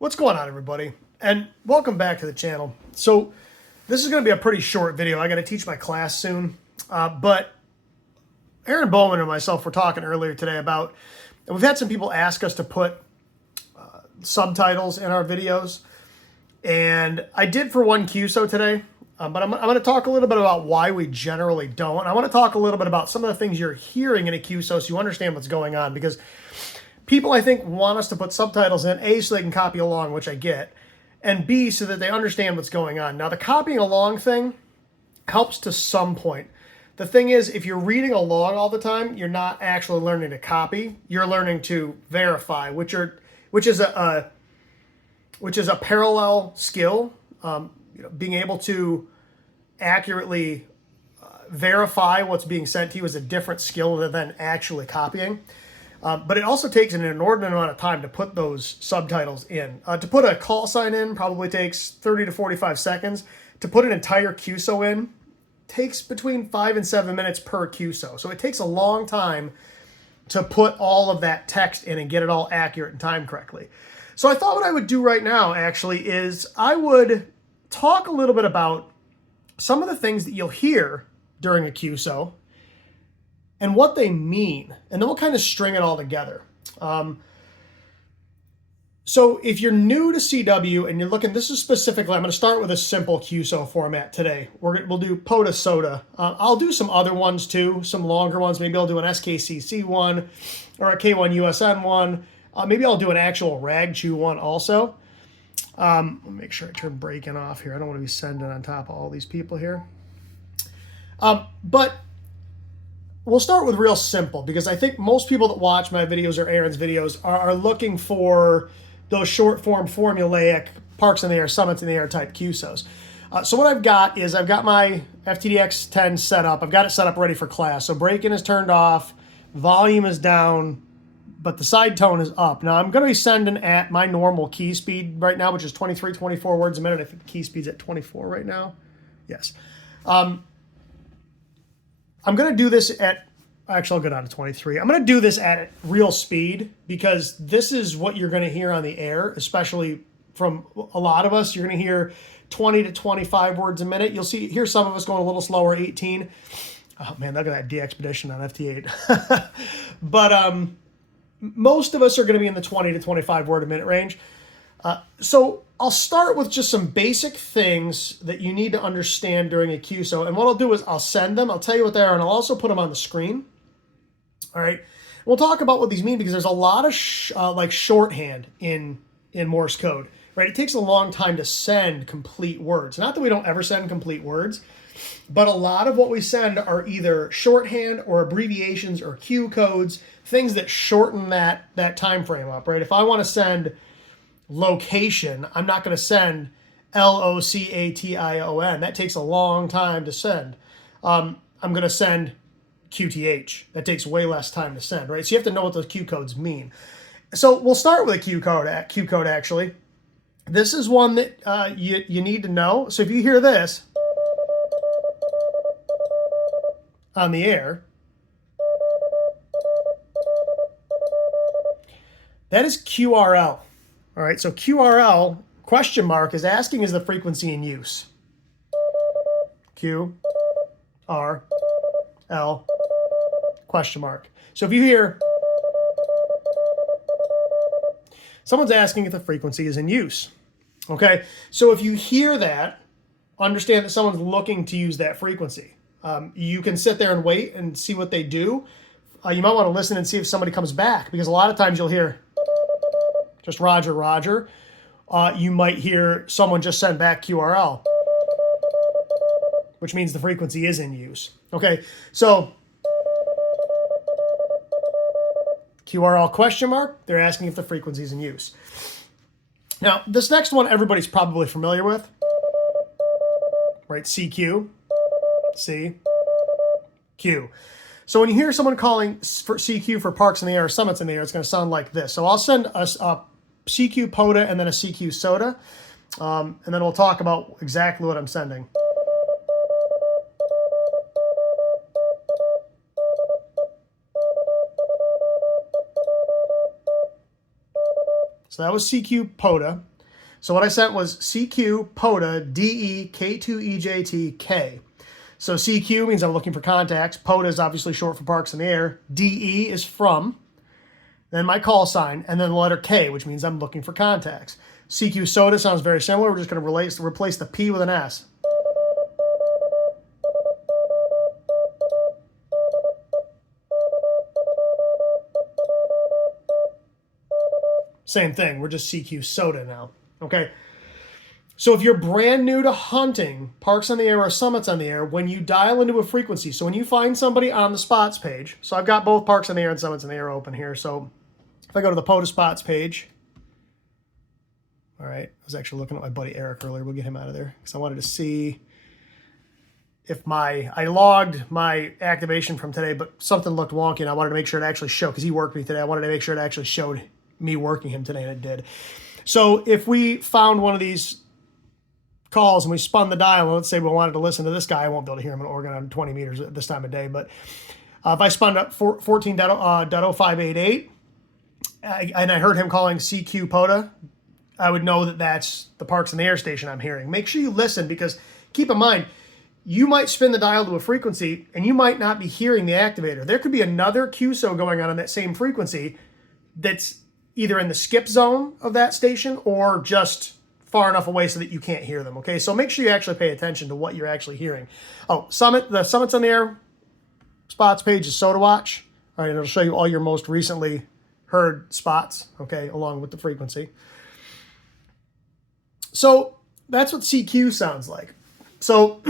What's going on, everybody? And welcome back to the channel. So this is going to be a pretty short video. I got to teach my class soon. But Aaron Bowman and myself were talking earlier today about, and we've had some people ask us to put subtitles in our videos. And I did for one QSO today. But I'm going to talk a little bit about why we generally don't. I want to talk a little bit about some of the things you're hearing in a QSO so you understand what's going on. Because people, I think, want us to put subtitles in, A, so they can copy along, which I get, and B, so that they understand what's going on. Now, the copying along thing helps to some point. The thing is, if you're reading along all the time, you're not actually learning to copy. You're learning to verify, which is a parallel skill. Being able to accurately verify what's being sent to you is a different skill than actually copying. But it also takes an inordinate amount of time to put those subtitles in. To put a call sign in probably takes 30 to 45 seconds. To put an entire QSO in takes between 5 and 7 minutes per QSO. So it takes a long time to put all of that text in and get it all accurate and timed correctly. So I thought what I would do right now actually is I would talk a little bit about some of the things that you'll hear during a QSO and what they mean, and then we'll kind of string it all together. So if you're new to CW and you're looking, this is specifically, I'm going to start with a simple QSO format today. We'll do POTA SOTA. I'll do some other ones too, some longer ones. Maybe I'll do an SKCC one or a K1 USN one. Maybe I'll do an actual RAG-chew one also. Let me make sure I turn breaking off here. I don't want to be sending on top of all these people here. But we'll start with real simple, because I think most people that watch my videos or Aaron's videos are looking for those short form formulaic parks in the air, summits in the air type QSOs. So what I've got is I've got my FTDX 10 set up. I've got it set up ready for class. So break-in is turned off, volume is down, but the side tone is up. Now I'm going to be sending at my normal key speed right now, which is 23, 24 words a minute. I think the key speed's at 24 right now. Yes. I'm going to do this at, actually I'll go down to 23. I'm going to do this at real speed, because this is what you're going to hear on the air, especially from a lot of us. You're going to hear 20 to 25 words a minute. You'll hear some of us going a little slower, 18. Oh man, look at that de-expedition on FT8. But most of us are going to be in the 20 to 25 word a minute range. So I'll start with just some basic things that you need to understand during a QSO. And what I'll do is I'll send them, I'll tell you what they are, and I'll also put them on the screen. All right. We'll talk about what these mean, because there's a lot of like shorthand in Morse code, right? It takes a long time to send complete words. Not that we don't ever send complete words, but a lot of what we send are either shorthand or abbreviations or Q codes, things that shorten that time frame up, right? If I want to send location, I'm not going to send LOCATION. That takes a long time to send. I'm going to send QTH. That takes way less time to send, right? So you have to know what those Q codes mean. So we'll start with a Q code actually. This is one that you need to know. So if you hear this on the air, that is QRL. All right, so QRL, question mark, is asking, is the frequency in use? Q, R, L, question mark. So if you hear, someone's asking if the frequency is in use. Okay, so if you hear that, understand that someone's looking to use that frequency. You can sit there and wait and see what they do. You might want to listen and see if somebody comes back, because a lot of times you'll hear just Roger, Roger. You might hear someone just send back QRL, which means the frequency is in use. Okay, so QRL question mark, they're asking if the frequency is in use. Now, this next one everybody's probably familiar with, right? CQ, C, Q. So when you hear someone calling for CQ for parks in the air or summits in the air, it's going to sound like this. So I'll send a CQ POTA and then a CQ SOTA, and then we'll talk about exactly what I'm sending. So that was CQ POTA. So what I sent was CQ, POTA, DE, K2EJT, So CQ means I'm looking for contacts. POTA is obviously short for Parks in the Air. DE is from, then my call sign, and then the letter K, which means I'm looking for contacts. CQ SOTA sounds very similar. We're just going to replace the P with an S. Same thing. We're just CQ SOTA now. Okay. So if you're brand new to hunting Parks on the Air or Summits on the Air, when you dial into a frequency, so when you find somebody on the spots page, so I've got both Parks on the Air and Summits on the Air open here. So if I go to the POTA spots page, all right, I was actually looking at my buddy Eric earlier. We'll get him out of there because I wanted to see if I logged my activation from today, but something looked wonky and I wanted to make sure it actually showed because he worked me today. I wanted to make sure it actually showed me working him today, and it did. So if we found one of these calls and we spun the dial, let's say we wanted to listen to this guy, I won't be able to hear him in Oregon on 20 meters at this time of day, but if I spun up 14.0588 and I heard him calling CQ POTA, I would know that that's the Parks in the Air station I'm hearing. Make sure you listen because keep in mind, you might spin the dial to a frequency and you might not be hearing the activator. There could be another QSO going on that same frequency that's either in the skip zone of that station or just far enough away so that you can't hear them, okay? So make sure you actually pay attention to what you're actually hearing. Oh, the Summits on the Air spots page is SOTA Watch. All right, it'll show you all your most recently heard spots, okay, along with the frequency. So that's what CQ sounds like. So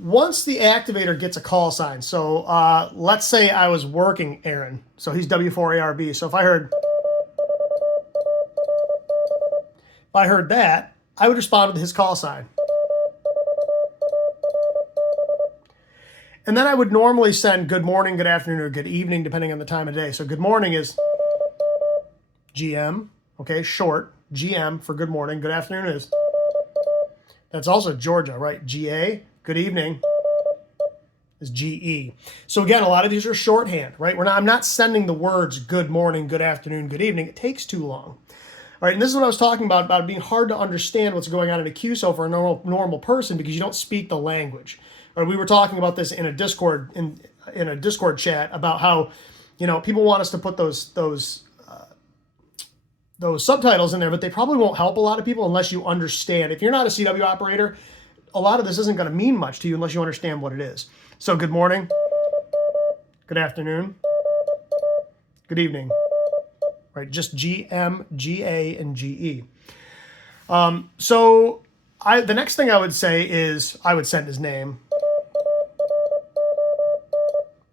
once the activator gets a call sign, so let's say I was working Aaron, so he's W4ARB. So if I heard that, I would respond with his call sign. And then I would normally send good morning, good afternoon, or good evening, depending on the time of day. So good morning is GM, okay, short, GM for good morning. Good afternoon is, that's also Georgia, right? GA, good evening is GE. So again, a lot of these are shorthand, right? I'm not sending the words good morning, good afternoon, good evening. It takes too long. All right, and this is what I was talking about it being hard to understand what's going on in a QSO for a normal person because you don't speak the language. All right, we were talking about this in a Discord in a Discord chat about how, people want us to put those subtitles in there, but they probably won't help a lot of people unless you understand. If you're not a CW operator, a lot of this isn't going to mean much to you unless you understand what it is. So good morning, good afternoon, good evening. Right, just GM, GA, and GE. So the next thing I would say is I would send his name.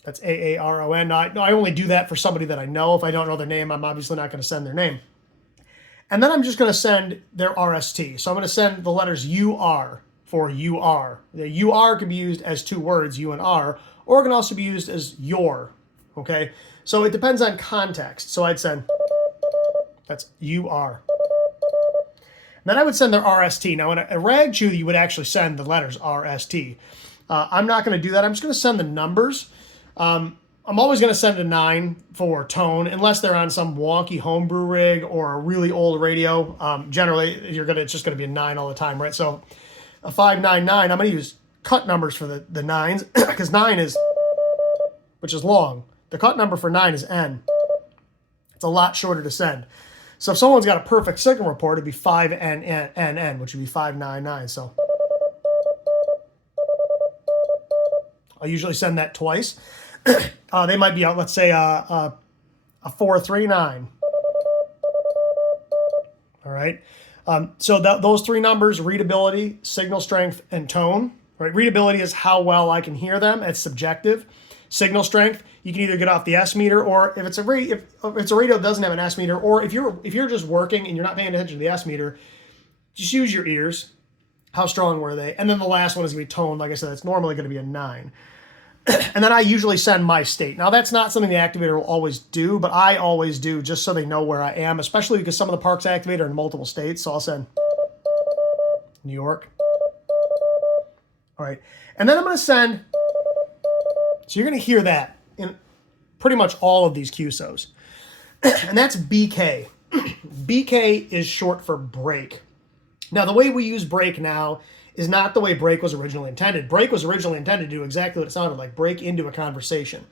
That's AARON. I only do that for somebody that I know. If I don't know their name, I'm obviously not going to send their name. And then I'm just going to send their RST. So I'm going to send the letters UR for UR. The UR can be used as two words, U and R, or it can also be used as your. Okay, so it depends on context. So I'd send, that's UR. Then I would send their RST. Now in a rag chew, you would actually send the letters RST. I'm not going to do that. I'm just going to send the numbers. I'm always going to send a 9 for tone, unless they're on some wonky homebrew rig or a really old radio. Generally, it's just going to be a 9 all the time, right? So a 599, I'm going to use cut numbers for the 9s because 9 is, which is long. The cut number for 9 is N. It's a lot shorter to send. So if someone's got a perfect signal report, it'd be 5NNN, which would be 599. So I'll usually send that twice. They might be out, let's say, a 439. All right. So those three numbers, readability, signal strength, and tone. Right. Readability is how well I can hear them. It's subjective. Signal strength, you can either get off the S meter, or if it's a radio that doesn't have an S meter, or if you're just working and you're not paying attention to the S meter, just use your ears. How strong were they? And then the last one is going to be tone. Like I said, it's normally going to be a 9. And then I usually send my state. Now, that's not something the activator will always do, but I always do just so they know where I am, especially because some of the parks activator are in multiple states. So I'll send New York. All right. And then I'm going to send, so you're going to hear that in pretty much all of these QSOs. And that's BK. BK is short for break. Now, the way we use break now is not the way break was originally intended. Break was originally intended to do exactly what it sounded like, break into a conversation.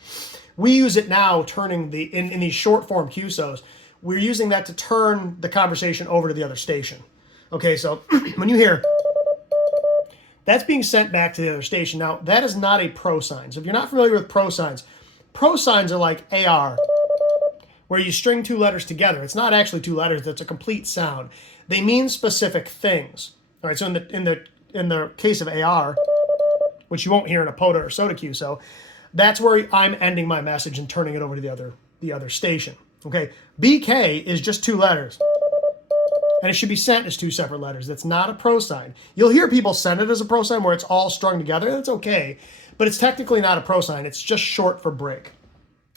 We use it now turning in these short form QSOs, we're using that to turn the conversation over to the other station. Okay, so when you hear, that's being sent back to the other station. Now, that is not a pro sign. So if you're not familiar with pro signs are like AR, where you string two letters together. It's not actually two letters, that's a complete sound. They mean specific things. All right, so in the case of AR, which you won't hear in a POTA or SOTA QSO, that's where I'm ending my message and turning it over to the other station. Okay, BK is just two letters. And it should be sent as two separate letters. That's not a pro sign. You'll hear people send it as a pro sign where it's all strung together. That's okay, but it's technically not a pro sign. It's just short for break.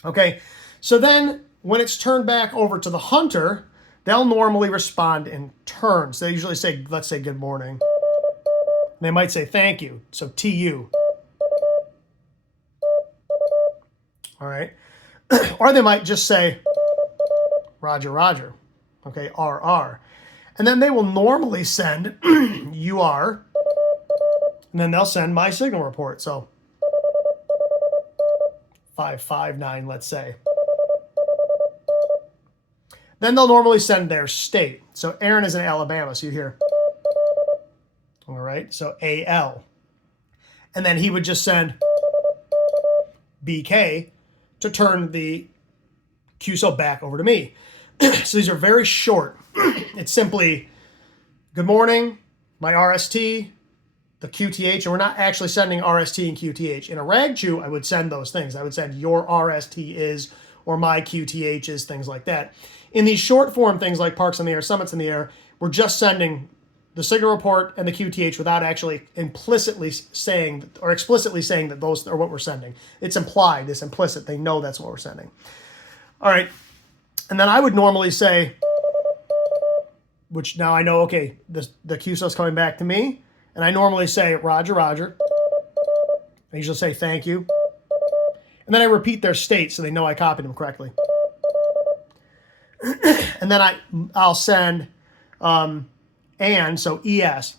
Okay, so then when it's turned back over to the hunter, they'll normally respond in turns. They usually say, let's say, good morning. They might say thank you, so TU. All right, or they might just say Roger, Roger. Okay, RR. And then they will normally send UR, and then they'll send my signal report. So 559, let's say. Then they'll normally send their state. So Aaron is in Alabama, so you hear, all right, so AL. And then he would just send BK to turn the QSO back over to me. So these are very short. It's simply, good morning, my RST, the QTH, and we're not actually sending RST and QTH. In a rag chew, I would send those things. I would send your RST is, or my QTH is, things like that. In these short form things like Parks in the Air, Summits in the Air, we're just sending the signal report and the QTH without actually implicitly saying or explicitly saying that those are what we're sending. It's implied, it's implicit. They know that's what we're sending. All right. And then I would normally say, which now I know, okay, the QSO is coming back to me. And I normally say, Roger, Roger. I usually say thank you. And then I repeat their state so they know I copied them correctly. And then I'll send and, so ES.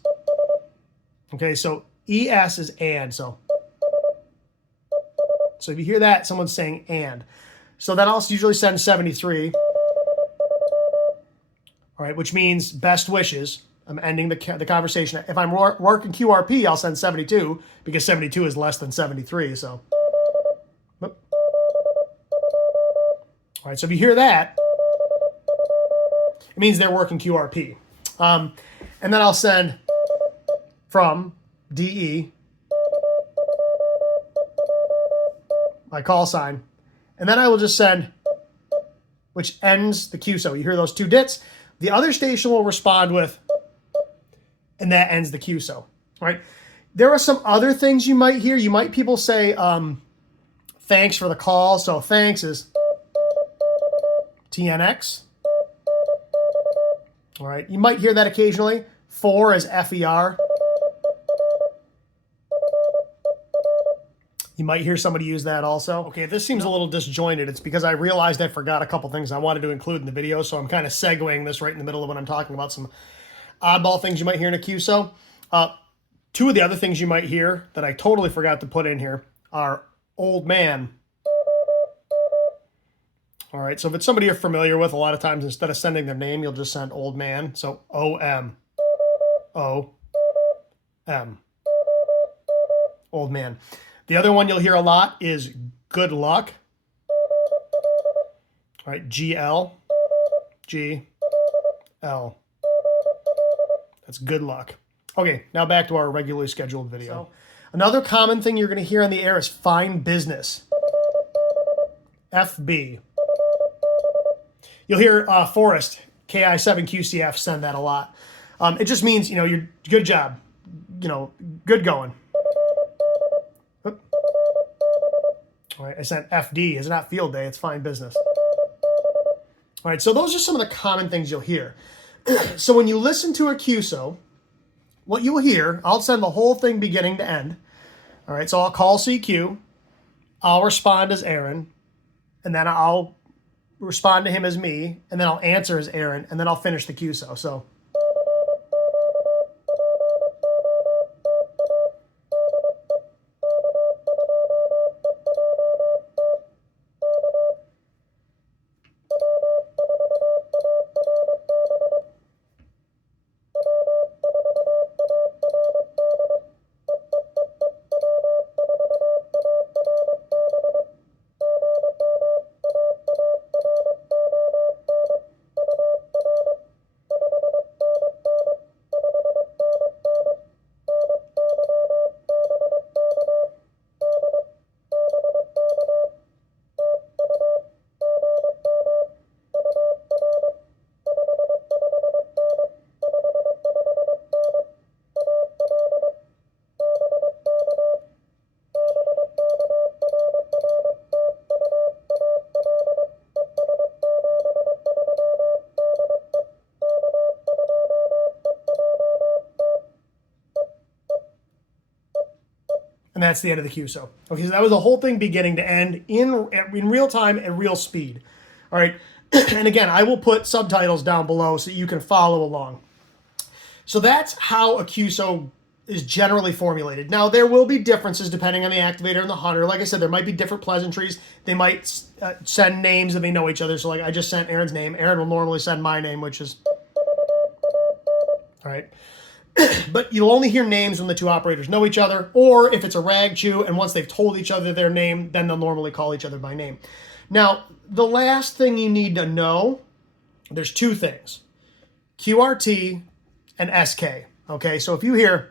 Okay, so ES is and, so if you hear that, someone's saying and. So then I'll usually send 73. All right, which means best wishes. I'm ending the conversation. If I'm working QRP, I'll send 72 because 72 is less than 73. So, all right. So if you hear that, it means they're working QRP. And then I'll send from DE, my call sign, and then I will just send, which ends the QSO. You hear those two dits. The other station will respond with, and that ends the QSO, right? There are some other things you might hear. People say, thanks for the call. So thanks is TNX. All right, you might hear that occasionally. For is FER. You might hear somebody use that also. Okay, if this seems a little disjointed, it's because I realized I forgot a couple things I wanted to include in the video, so I'm kind of segueing this right in the middle of when I'm talking about some oddball things you might hear in a QSO. Two of the other things you might hear that I totally forgot to put in here are old man. All right, so if it's somebody you're familiar with, a lot of times instead of sending their name, you'll just send old man. So OM. O-M. Old man. The other one you'll hear a lot is good luck. All right, GL. G-L. That's good luck. Okay, now back to our regularly scheduled video. So, another common thing you're going to hear on the air is fine business. FB. You'll hear Forrest, KI7QCF, send that a lot. It just means, you're good job, good going. Oop. All right, I sent FD. It's not field day, it's fine business. All right, so those are some of the common things you'll hear. So when you listen to a QSO, what you'll hear, I'll send the whole thing beginning to end. All right, so I'll call CQ, I'll respond as Aaron, and then I'll respond to him as me, and then I'll answer as Aaron, and then I'll finish the QSO. So, And that's the end of the QSO. Okay, so that was the whole thing beginning to end in real time at real speed. All right, and again, I will put subtitles down below so you can follow along. So that's how a QSO is generally formulated. Now, there will be differences depending on the activator and the hunter. Like I said, there might be different pleasantries. They might send names if they know each other. So like I just sent Aaron's name. Aaron will normally send my name, which is... All right. But you'll only hear names when the two operators know each other, or if it's a rag chew, and once they've told each other their name, then they'll normally call each other by name. Now, the last thing you need to know, there's two things, QRT and SK. Okay, so if you hear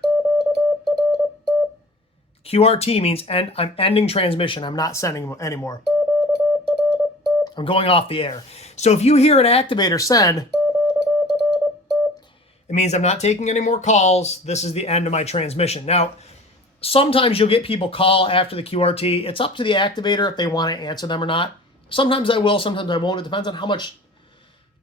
QRT means I'm ending transmission. I'm not sending anymore. I'm going off the air. So if you hear an activator send, it means I'm not taking any more calls. This is the end of my transmission. Now, sometimes you'll get people call after the QRT. It's up to the activator if they want to answer them or not. Sometimes I will, sometimes I won't. It depends on how much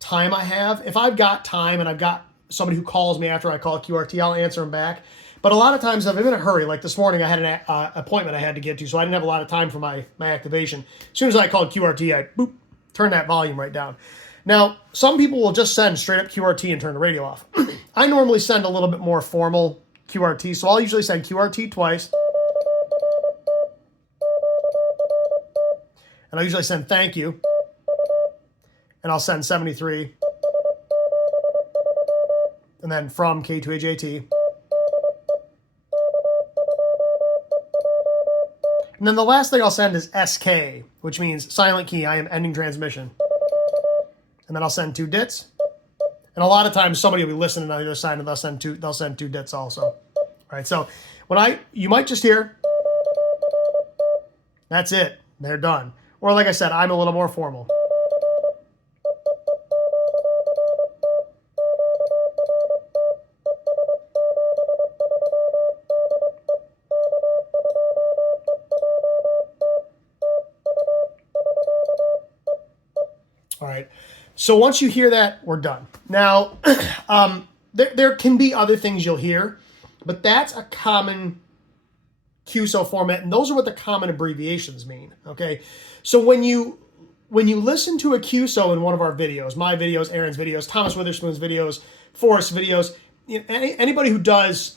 time I have. If I've got time and I've got somebody who calls me after I call QRT, I'll answer them back. But a lot of times if I'm in a hurry, like this morning I had an appointment I had to get to, so I didn't have a lot of time for my activation. As soon as I called QRT, I turn that volume right down. Now, some people will just send straight up QRT and turn the radio off. I normally send a little bit more formal QRT, so I'll usually send QRT twice. And I'll usually send thank you. And I'll send 73. And then from K2AJT. And then the last thing I'll send is SK, which means silent key, I am ending transmission. And then I'll send 2 dits. And a lot of times somebody will be listening on the other side and they'll send 2 dits also. All right, so you might just hear, that's it, they're done. Or like I said, I'm a little more formal. All right. So once you hear that, we're done. Now, there can be other things you'll hear, but that's a common QSO format, and those are what the common abbreviations mean, okay? So when you listen to a QSO in one of our videos, my videos, Aaron's videos, Thomas Witherspoon's videos, Forrest's videos, anybody who does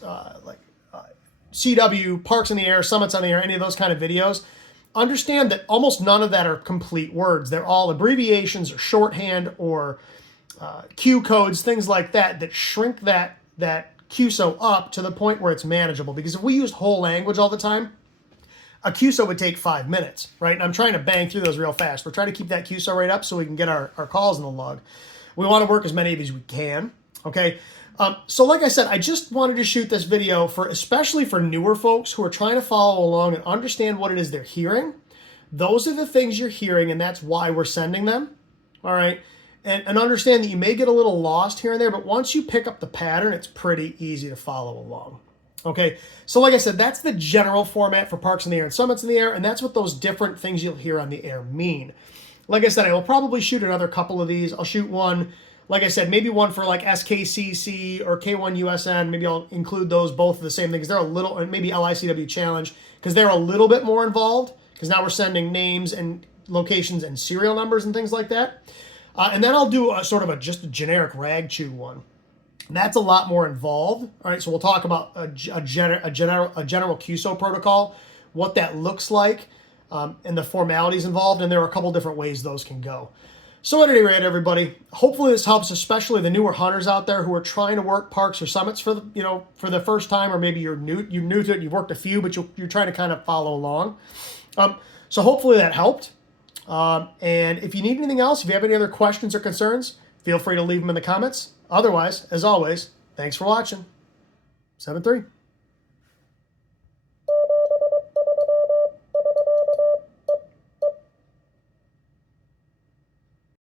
CW, Parks in the Air, Summits on the Air, any of those kind of videos, understand that almost none of that are complete words. They're all abbreviations or shorthand or Q codes, things like that shrink that QSO up to the point where it's manageable. Because if we used whole language all the time, a QSO would take 5 minutes, right? And I'm trying to bang through those real fast. We're trying to keep that QSO rate up so we can get our calls in the log. We want to work as many of these as we can, okay? So like I said, I just wanted to shoot this video especially for newer folks who are trying to follow along and understand what it is they're hearing. Those are the things you're hearing, and that's why we're sending them, all right? And understand that you may get a little lost here and there, but once you pick up the pattern, it's pretty easy to follow along. Okay, so like I said, that's the general format for Parks in the Air and Summits in the Air, and that's what those different things you'll hear on the air mean. Like I said, I will probably shoot another couple of these. I'll shoot one, like I said, maybe one for like SKCC or K1USN. Maybe I'll include those both the same thing because they're a little, and maybe LICW Challenge because they're a little bit more involved because now we're sending names and locations and serial numbers and things like that. And then I'll do just a generic rag chew one. That's a lot more involved. All right, so we'll talk about a general QSO protocol, what that looks like, and the formalities involved, and there are a couple different ways those can go. So at any rate, everybody, hopefully this helps, especially the newer hunters out there who are trying to work parks or summits for the first time, or maybe you're new to it, you've worked a few, but you're trying to kind of follow along. So hopefully that helped. And if you need anything else, if you have any other questions or concerns, feel free to leave them in the comments. Otherwise, as always, thanks for watching. 7-3.